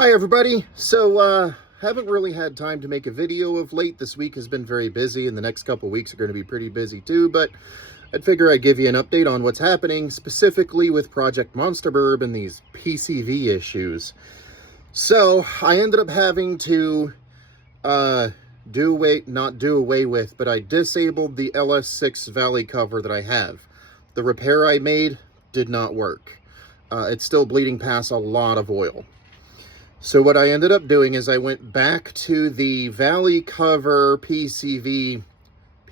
Hi everybody. Haven't really had time to make a video of late. This week has been very busy and the next couple weeks are going to be pretty busy too, but I'd figure I'd give you an update on what's happening specifically with Project monsterburb and these PCV issues. So I ended up having to I disabled the LS6 valley cover that I have. The repair I made did not work. It's still bleeding past a lot of oil. So what I ended up doing is I went back to the valley cover PCV,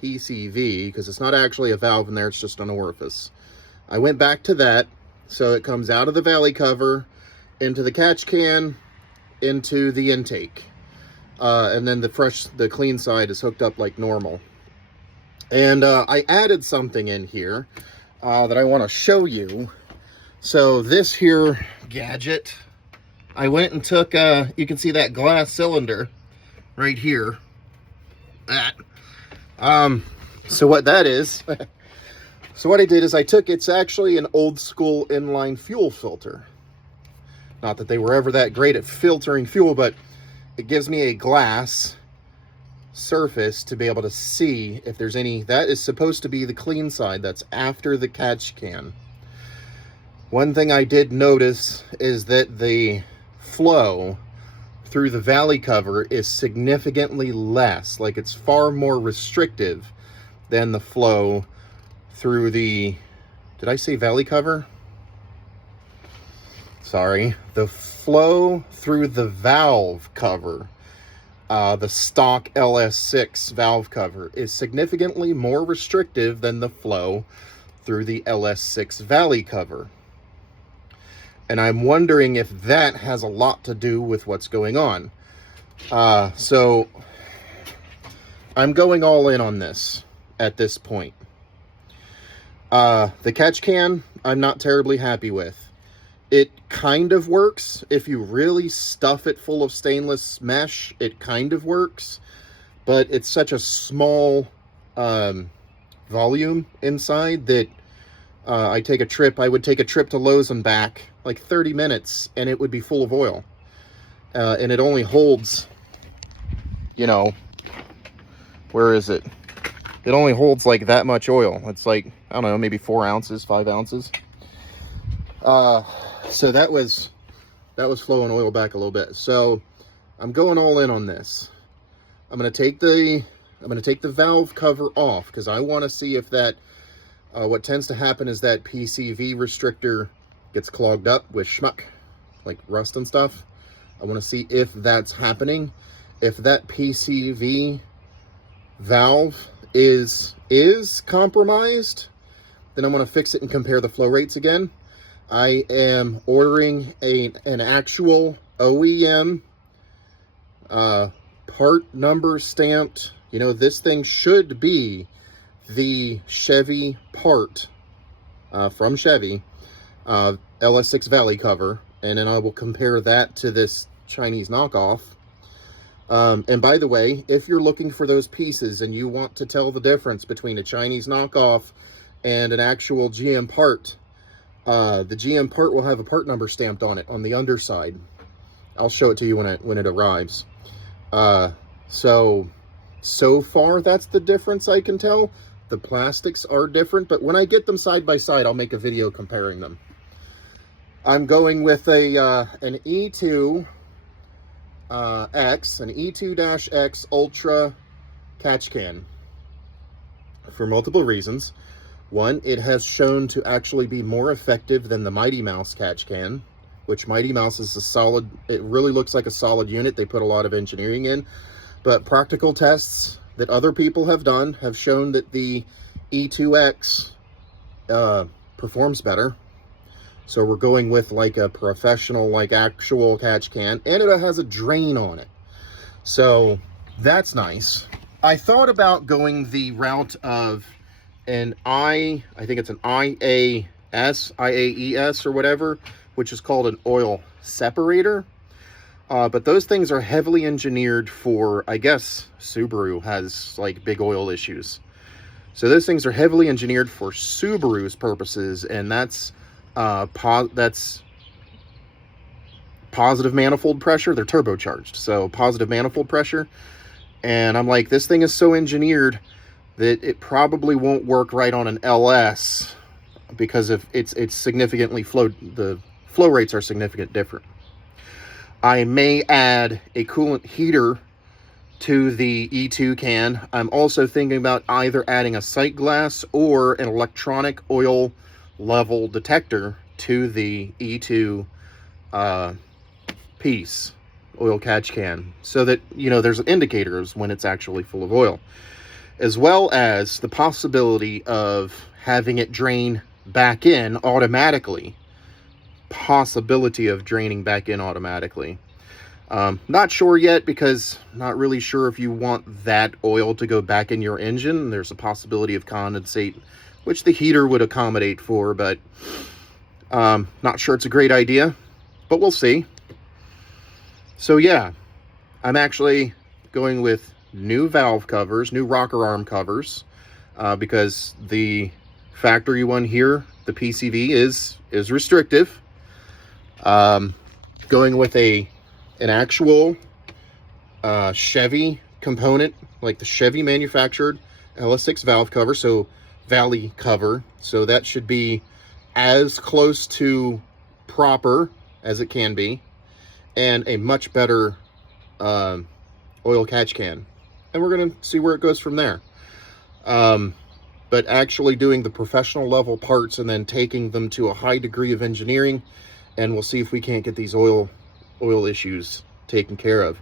because it's not actually a valve in there, it's just an orifice. I went back to that, so it comes out of the valley cover, into the catch can, into the intake. And then the clean side is hooked up like normal. And I added something in here that I want to show you. So this here gadget, I went and took, you can see that glass cylinder right here. So what that is, so what I did is it's actually an old school inline fuel filter. Not that they were ever that great at filtering fuel, but it gives me a glass surface to be able to see if there's any. That is supposed to be the clean side. That's after the catch can. One thing I did notice is that the flow through the valley cover is significantly less. Like, it's far more restrictive than the flow through the, did I say valley cover? Sorry, the flow through the valve cover, the stock LS6 valve cover, is significantly more restrictive than the flow through the LS6 valley cover. And I'm wondering if that has a lot to do with what's going on. So I'm going all in on this at this point. The catch can, I'm not terribly happy with. It kind of works. If you really stuff it full of stainless mesh, it kind of works. But it's such a small volume inside that I would take a trip to Lowe's and back, like 30 minutes, and it would be full of oil. And it only holds, you know, where is it? It only holds like that much oil. It's like, I don't know, maybe 4 ounces, 5 ounces. So that was flowing oil back a little bit. So I'm going all in on this. I'm going to take the valve cover off, because I want to see if that, what tends to happen is that PCV restrictor gets clogged up with schmuck, like rust and stuff. I want to see if that's happening. If that PCV valve is compromised, then I'm going to fix it and compare the flow rates again. I am ordering an actual OEM part number stamped. You know, this thing should be the Chevy part from Chevy, LS6 valley cover, and then I will compare that to this Chinese knockoff. And by the way, if you're looking for those pieces and you want to tell the difference between a Chinese knockoff and an actual GM part, the GM part will have a part number stamped on it on the underside. I'll show it to you when it arrives. So far that's the difference I can tell. The plastics are different, but when I get them side by side, I'll make a video comparing them. I'm going with an E2 X, an E2-X Ultra catch can for multiple reasons. One, it has shown to actually be more effective than the Mighty Mouse catch can, which Mighty Mouse is a solid, it really looks like a solid unit. They put a lot of engineering in, but practical tests that other people have done have shown that the E2X performs better. So we're going with like a professional, like actual catch can, and it has a drain on it. So that's nice. I thought about going the route of I think it's an IAES or whatever, which is called an oil separator. But those things are heavily engineered for, I guess Subaru has like big oil issues. So those things are heavily engineered for Subaru's purposes, and that's positive manifold pressure. They're turbocharged, so positive manifold pressure. And I'm like, this thing is so engineered that it probably won't work right on an LS because if it's significantly the flow rates are significantly different. I may add a coolant heater to the E2 can. I'm also thinking about either adding a sight glass or an electronic oil level detector to the E2 piece, oil catch can, so that, you know, there's indicators when it's actually full of oil, as well as the possibility of having it drain back in automatically. Possibility of draining back in automatically. Not sure yet, because not really sure if you want that oil to go back in your engine. There's a possibility of condensate, which the heater would accommodate for, but not sure it's a great idea, but we'll see. So yeah, I'm actually going with new valve covers, new rocker arm covers, because the factory one here, the PCV, is restrictive. Going with an actual Chevy component, like the Chevy manufactured LS6 valve cover, so valley cover, so that should be as close to proper as it can be, and a much better oil catch can, and we're gonna see where it goes from there. But actually doing the professional level parts and then taking them to a high degree of engineering, and we'll see if we can't get these oil issues taken care of.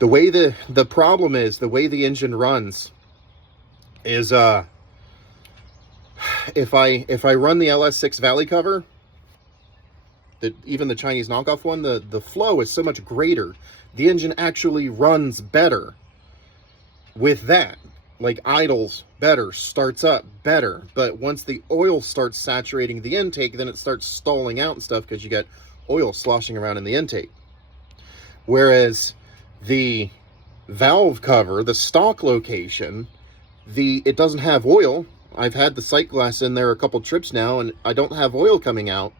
The way the problem is, the way the engine runs is if I run the LS6 valley cover, even the Chinese knockoff one, the flow is so much greater. The engine actually runs better with that. Like, idles better, starts up better. But once the oil starts saturating the intake, then it starts stalling out and stuff because you got oil sloshing around in the intake. Whereas the valve cover, the stock location, it doesn't have oil. I've had the sight glass in there a couple trips now, and I don't have oil coming out,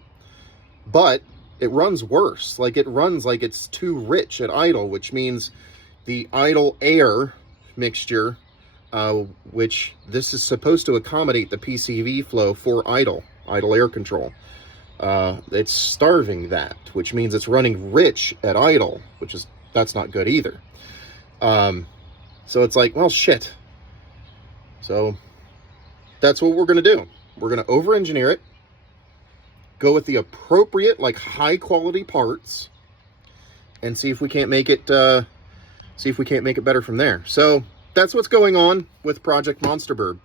but it runs worse. Like, it runs like it's too rich at idle, which means the idle air mixture, which this is supposed to accommodate the PCV flow for idle air control. It's starving that, which means it's running rich at idle, that's not good either. So it's like, well, shit. So that's what we're going to do. We're going to over-engineer it, go with the appropriate, like, high-quality parts, and see if we can't make it better from there. So that's what's going on with Project Monsterburb.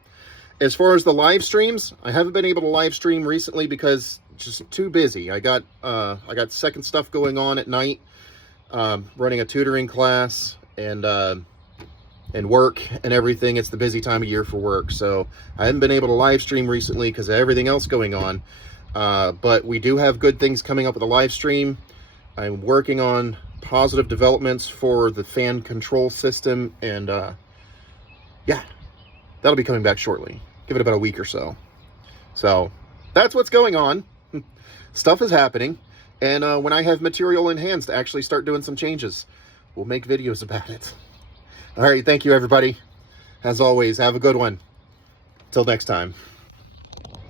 As far as the live streams, I haven't been able to live stream recently because just too busy. I got second stuff going on at night, running a tutoring class and work and everything. It's the busy time of year for work, so I haven't been able to live stream recently because of everything else going on. But we do have good things coming up with the live stream. I'm working on positive developments for the fan control system, and yeah, that'll be coming back shortly. Give it about a week or so. So that's what's going on. Stuff is happening, and when I have material in hands to actually start doing some changes, we'll make videos about it. All right, thank you, everybody. As always, have a good one. Till next time.